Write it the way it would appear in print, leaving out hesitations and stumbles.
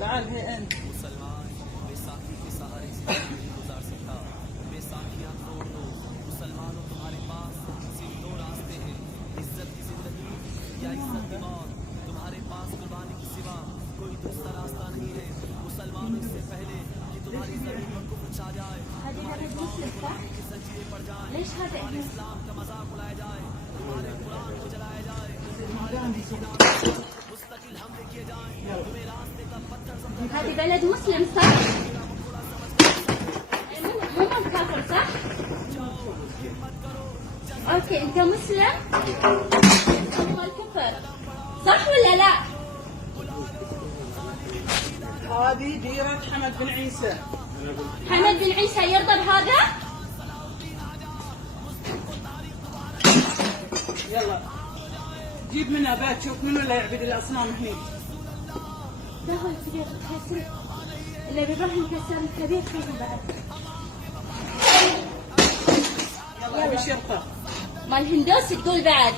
تعال هي انت. मुसलमान बैसाखी के सहारे से नहीं गुजार सकता। बैसाखियां तोड़ दो मुसलमानों, तुम्हारे पास सिर्फ दो रास्ते हैं, इज्जत की जिंदगी या इज्जत की मौत। तुम्हारे पास कुर्बानी के सिवा कोई दूसरा रास्ता नहीं है। मुसलमानों, इससे पहले कि तुम्हारी जमीन पर कुफ्र छा जाए, तुम्हारे पांव में गुलामी की जंजीरें पड़ जाएं, तुम्हारे इस्लाम का मजाक उड़ाया जाए, तुम्हारे कुरान को जलाया जाए, तुम्हारे नबी की नाम पर मुस्तकिल हमले किए जाएं, तुम्हें रास्ते का पत्थर समझा هذه بلد مسلم صح؟ مو كافر صح؟ اوكي انت مسلم؟ هو الكفر صح ولا لا؟ هذه ديرة حمد بن عيسى. حمد بن عيسى يرضى بهذا؟ يلا جيب منها بات شوف منو اللي يعبد الاصنام هني. لا هو الكبير كسر اللي بيروح يكسر الكبير فيه بعد. يلا ابي شرطة. مال هندوس تقول بعد.